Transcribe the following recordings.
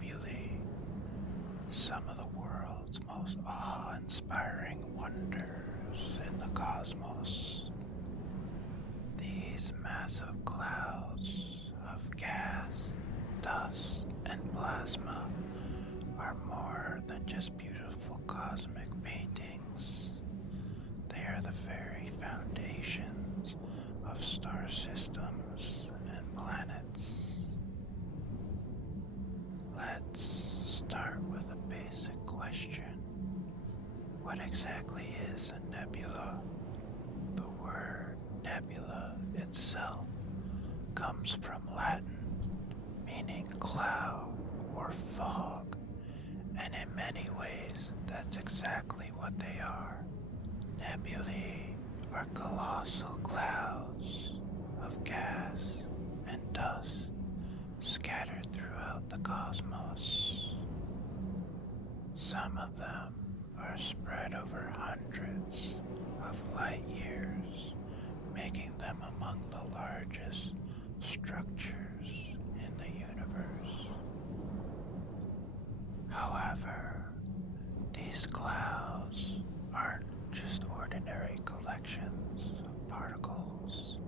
nebulae, some of the world's most awe-inspiring wonders in the cosmos. These massive clouds of gas, dust, and plasma are more than just beautiful cosmic paintings. They are the very foundations of star systems and planets. Let's start with a basic question. What exactly is a nebula? The word nebula itself comes from Latin, meaning cloud or fog, and in many ways that's exactly what they are. Nebulae are colossal clouds of gas and dust scattered throughout the cosmos. Some of them are spread over hundreds of light years, making them among the largest structures in the universe. However, these clouds aren't just ordinary collections of particles.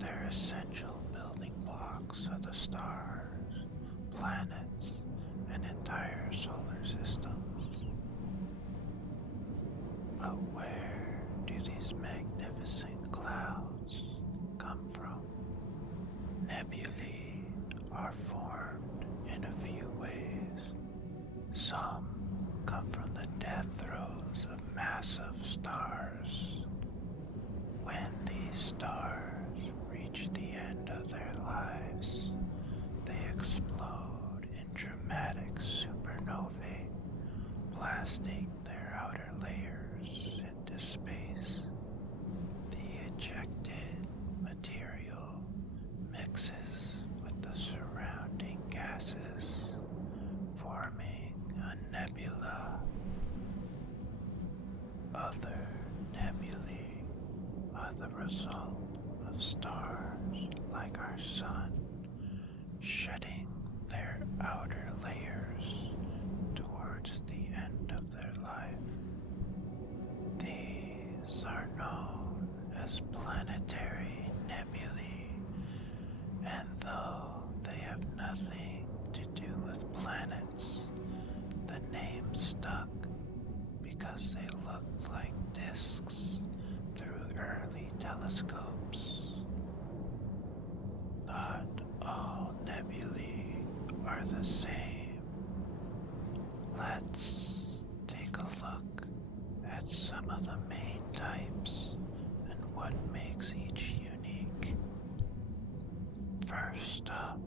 They're essential building blocks of the stars, planets, and entire solar systems. But where do these magnificent clouds come from? Nebulae are formed in a few ways. Some come from the death throes of massive stars. When these stars reach the end of their lives, they explode in dramatic supernovae, blasting their outer layers into space. The ejected material mixes with the surrounding gases, forming a nebula. Other nebulae are the result of stars like our sun shedding their outer layers towards the end of their life. These are known as planetary nebulae, and though they have nothing to do with planets, the name stuck because they looked like disks through early telescopes. Not all nebulae are the same. Let's take a look at some of the main types and what makes each unique. First up,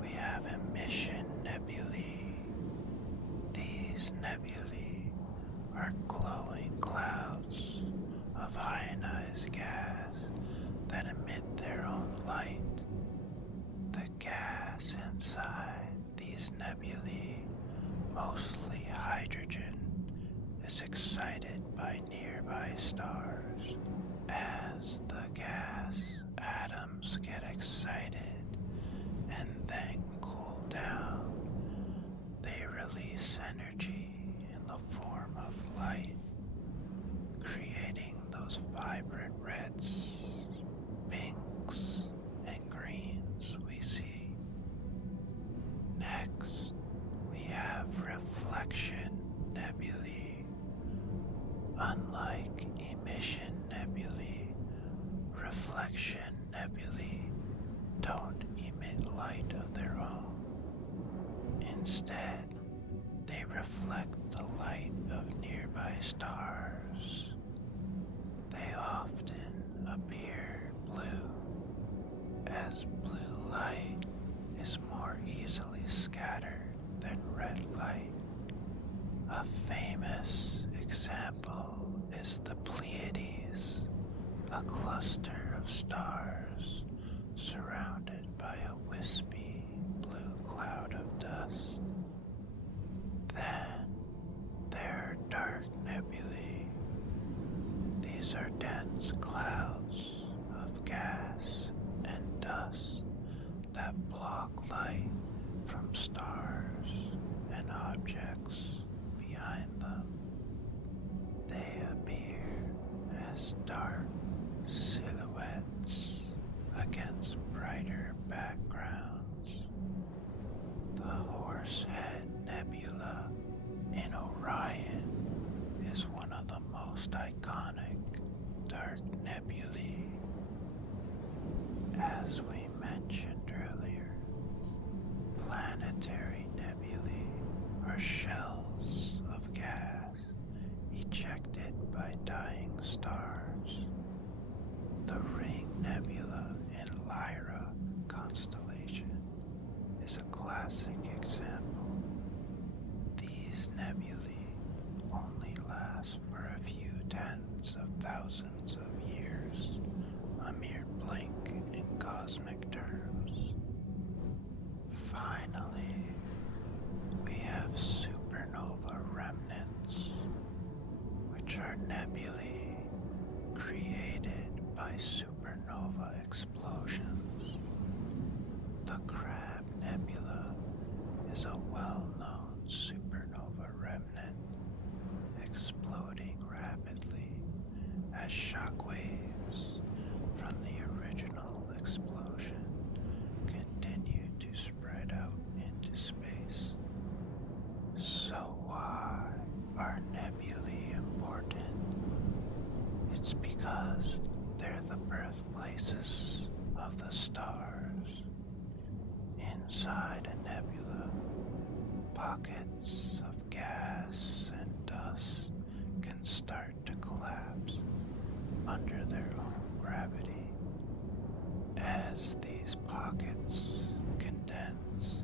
we have emission nebulae. These nebulae are glowing clouds of ionized gas that emit their own light. The gas inside these nebulae, mostly hydrogen, is excited by nearby stars. As the gas atoms get excited and then cool down, they release energy in the form of light, creating those vibrant reds, pinks, and greens we see. Next, we have reflection nebulae. Unlike emission nebulae, reflection nebulae don't emit light of their own. Instead, they reflect the light of nearby stars. They often appear blue, as blue light is more easily scattered than red light. A famous example is the Pleiades, a cluster of stars surrounded by a wispy blue cloud of dust. Then there are dark nebulae. These are dense clouds of gas and dust that block light from some stars and objects behind them. They appear as dark silhouettes against brighter backgrounds. The Horsehead Nebula in Orion is one of the most iconic dark nebulae. As we mentioned earlier, planetary nebulae are shells of gas ejected by dying stars. The Ring Nebula in Lyra constellation is a classic example. These nebulae only last for a few tens of thousands of years, a mere blink in cosmic terms. Finally, we have supernova remnants, which are nebulae created by supernova explosions. The Crab Nebula is a well-known supernova remnant, exploding rapidly as shockwaves from the original explosion continue to spread out into space. So why are nebulae important? It's because they're the birthplaces of the stars. Inside a nebula, pockets of gas and dust can start to collapse under their own gravity. As these pockets condense,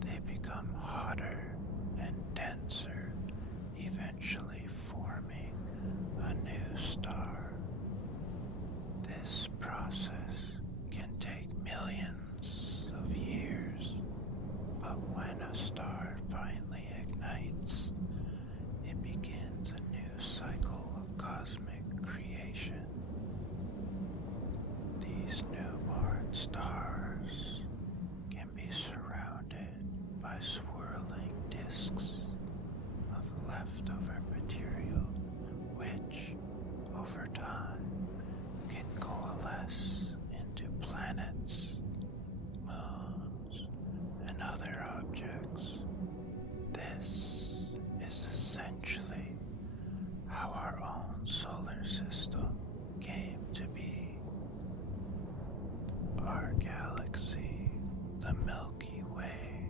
they become hotter and denser, eventually forming a new star. This process can take millions of years, but when a star finally ignites, it begins a new cycle of cosmic creation. These newborn stars can be surrounded by swirling disks of leftover material, which, over time, can coalesce into planets, moons, and other objects. This is essentially how our own solar system came to be. Our galaxy, the Milky Way,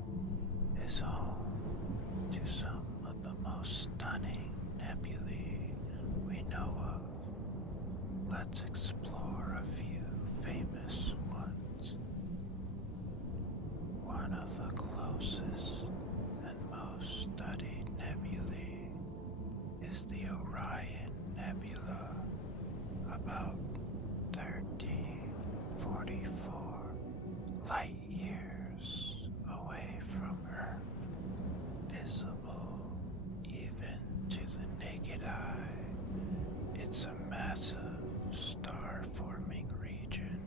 is home to some of the most stunning nebulae we know of. Let's explore a few famous ones. One of the closest and most studied nebulae is the Orion Nebula, about 1344 light years away from Earth, visible even to the naked eye. It's a massive star-forming region,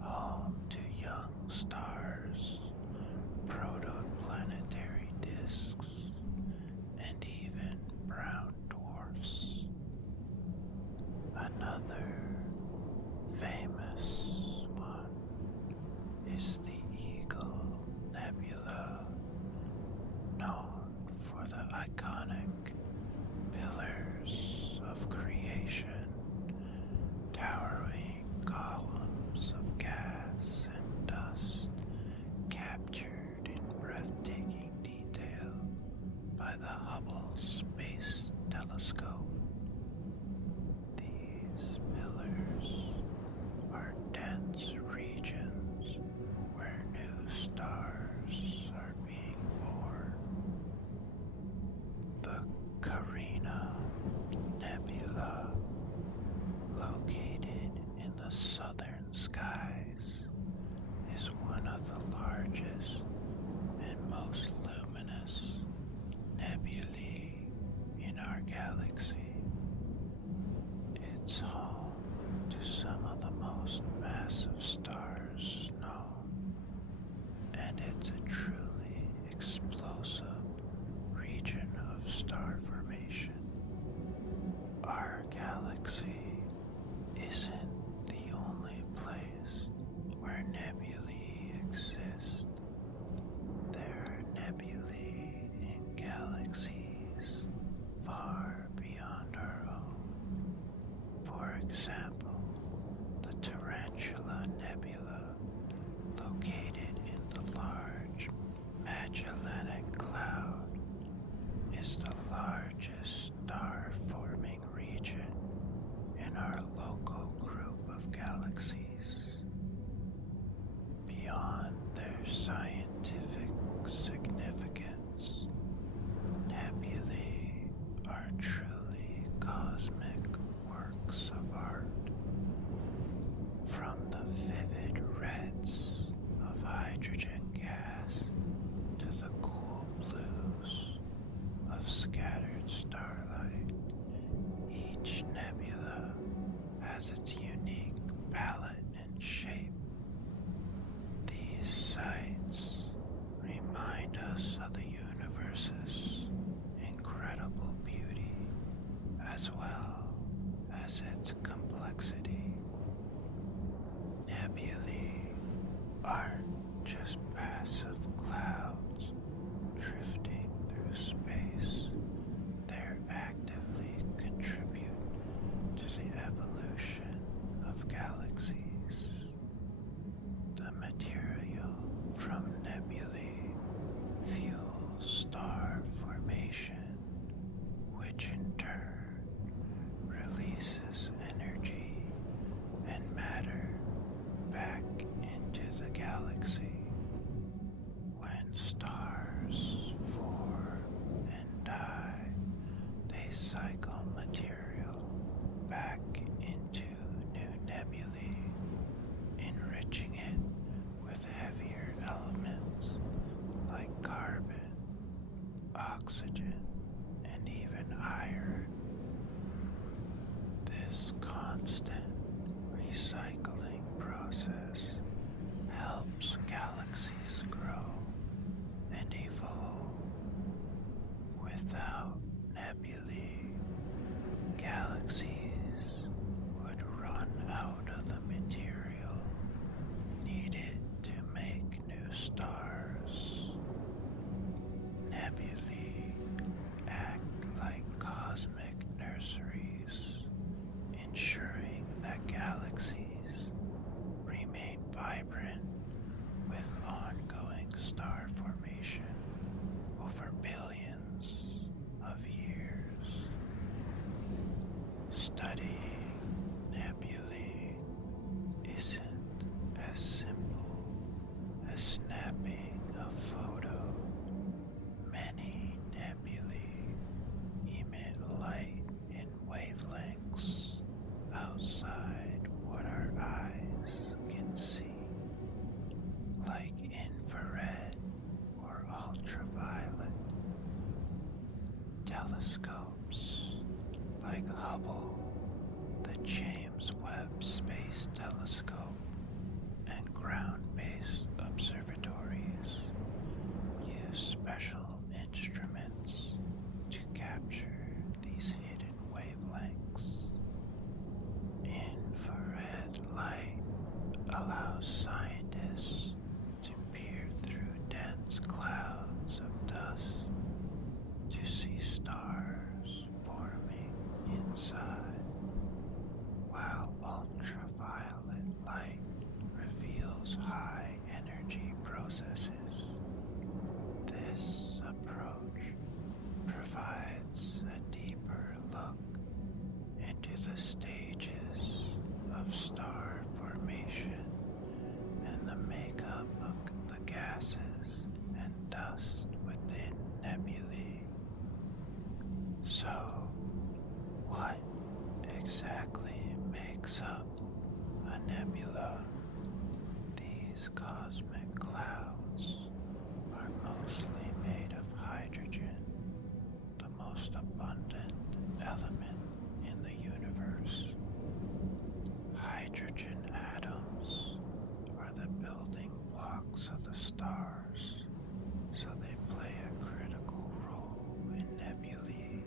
home to young stars, protoplanetary disks, and even brown dwarfs. Another famous one is the Eagle Nebula, known for the iconic pillars of creation, towering columns of gas and dust captured in breathtaking detail by the Hubble Space Telescope. These pillars are dense regions where new stars are being born. The Carina Nebula, located in the southern skies, is one of the largest and most luminous nebulae in our galaxy. It's home to some of the most massive stars known, and it's a is its complexity. Nebulae aren't just passive clouds drifting through space. They actively contribute to the evolution of galaxies. The material from nebulae fuels star formation, which in turn releases energy and matter back into the galaxy. When stars form and die, they cycle material back into new nebulae, enriching it with heavier elements like carbon, oxygen, and even iron. This constant recycling process helps galaxies grow and evolve. Without nebulae, galaxies would run out of the material needed to make new stars. Nebulae act like cosmic nurseries, ensuring that galaxies remain vibrant with ongoing star formation over billions of years. Studying nebulae isn't as simple as snapping a photo. Many nebulae emit light in wavelengths outside what our eyes can see, like infrared or ultraviolet. Telescopes like Hubble, the James Webb Space Telescope, and ground-based observatories use special instruments to capture these hidden wavelengths. Infrared light allows scientists to peer through dense clouds of dust to see stars forming inside, while ultraviolet light reveals high energy processes. This approach provides a deeper look into the stages of star formation and the makeup of the gases and dust within nebulae. So, what exactly makes up a nebula? These cosmic clouds are mostly made of hydrogen, the most abundant element in the universe. Hydrogen atoms are the building blocks of the stars, so they play a critical role in nebulae.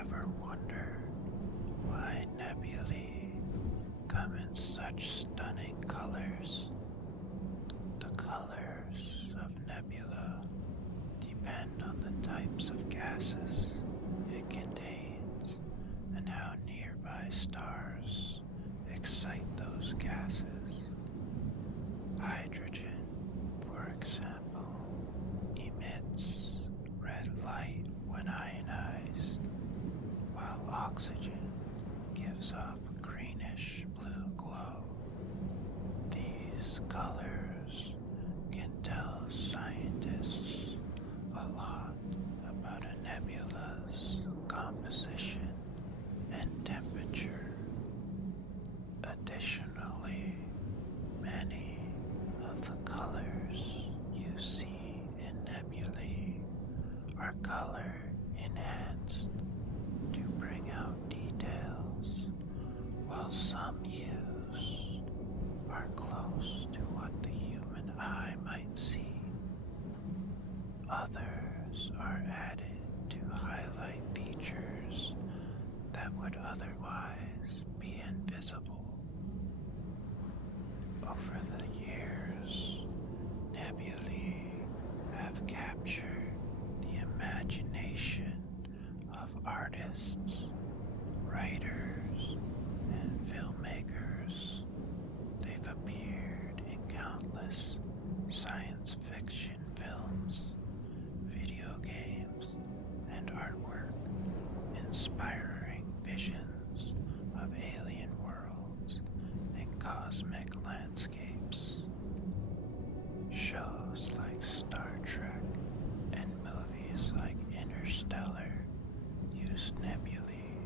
ever wonder why nebulae come in such stunning colors? The colors of nebula depend on the types of gases it contains and how nearby stars excite those gases. Hydrogen, for example, emits red light when ionized, while oxygen gives off a greenish blue glow. These colors can tell scientists a lot about a nebula's composition and temperature. Additionally, many of the colors you see in nebulae are color enhanced to bring out details, while some hues are close to what the human eye might see. Others are added to highlight features that would otherwise be invisible. Over the years, nebulae have captured the imagination of artists, writers, and filmmakers. They've appeared in countless science fiction films, video games, and artwork, inspiring visions of alien worlds and cosmic landscapes. Shows like Star Trek and movies like Interstellar use nebulae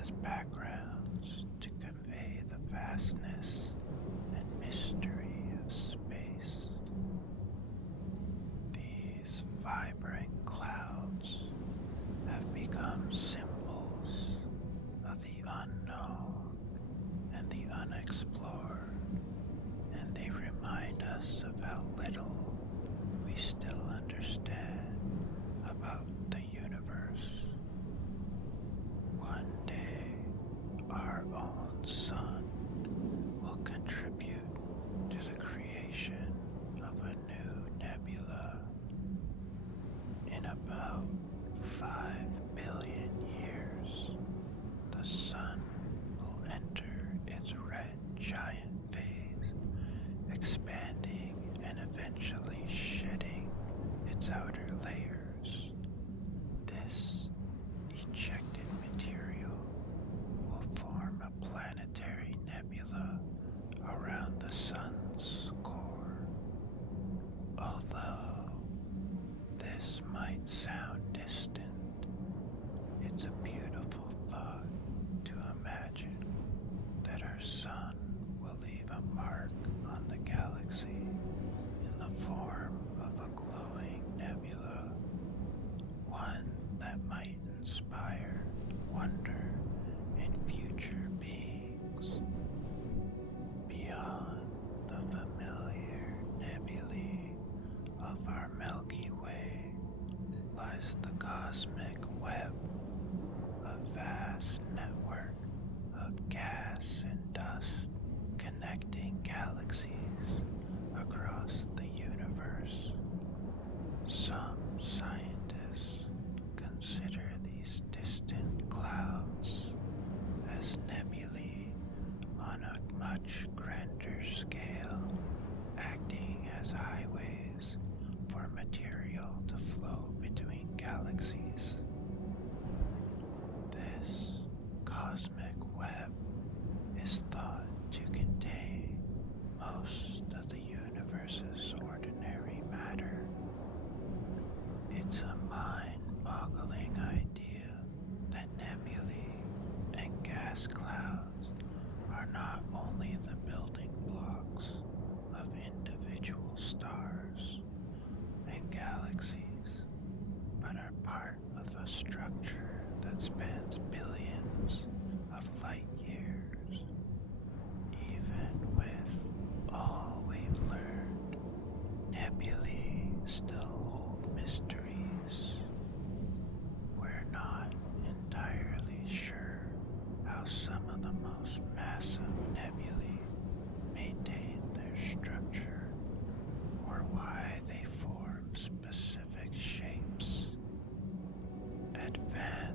as backgrounds to convey the vastness and mystery of space. These vibrant clouds have become symbols of the unknown and the unexplored, and they remind us of how little we still understand about the universe. One day, our own sun will contribute to the creation of a new nebula. In about 5 billion years, the sun will enter its red giant phase, expanding and eventually shedding its outer layers. This ejected material will form a planetary nebula around the sun's core. Although this might sound distant, it's a beautiful thought to imagine that our sun will leave a mark on the galaxy in the form of a glowing nebula, one that might inspire wonder in future beings. Beyond the familiar nebulae of our Milky Way lies the cosmic web, a vast network of gas and dust connecting galaxies across the universe. Some scientists consider these distant clouds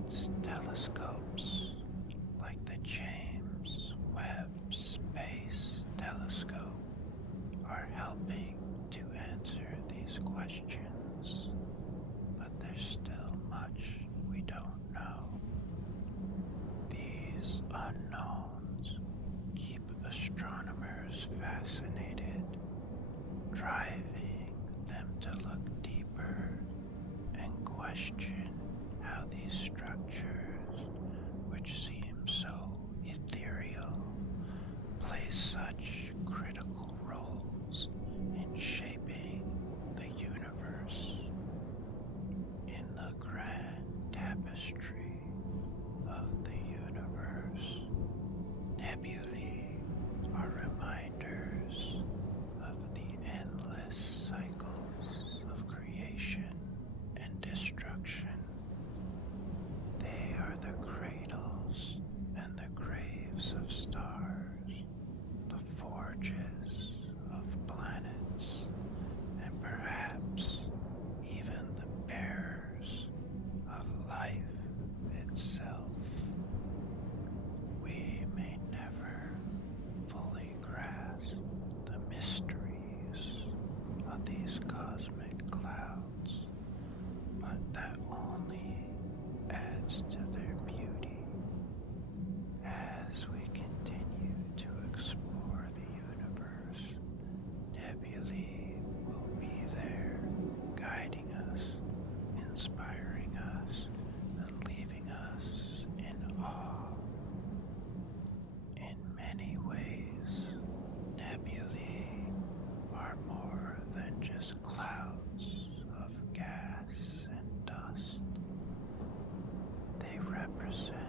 Science telescopes like the James Webb Space Telescope are helping to answer these questions, but there's still much we don't know. These unknowns keep astronomers fascinated, driving them to look deeper and question how these structures, which seem so ethereal, play such critical roles in shaping the universe. In the grand tapestry of the universe, nebulae are reminders of the endless cycles of creation and destruction. They are the cradles and the graves of stars, the forges of planets, and perhaps even the bearers of life itself. We may never fully grasp the mysteries of these cosmic clouds, but that only adds to their beauty. As we continue to explore the universe, nebulae will be there, guiding us, inspiring us, and leaving us in awe. In many ways, nebulae are more than just clouds of gas and dust. They represent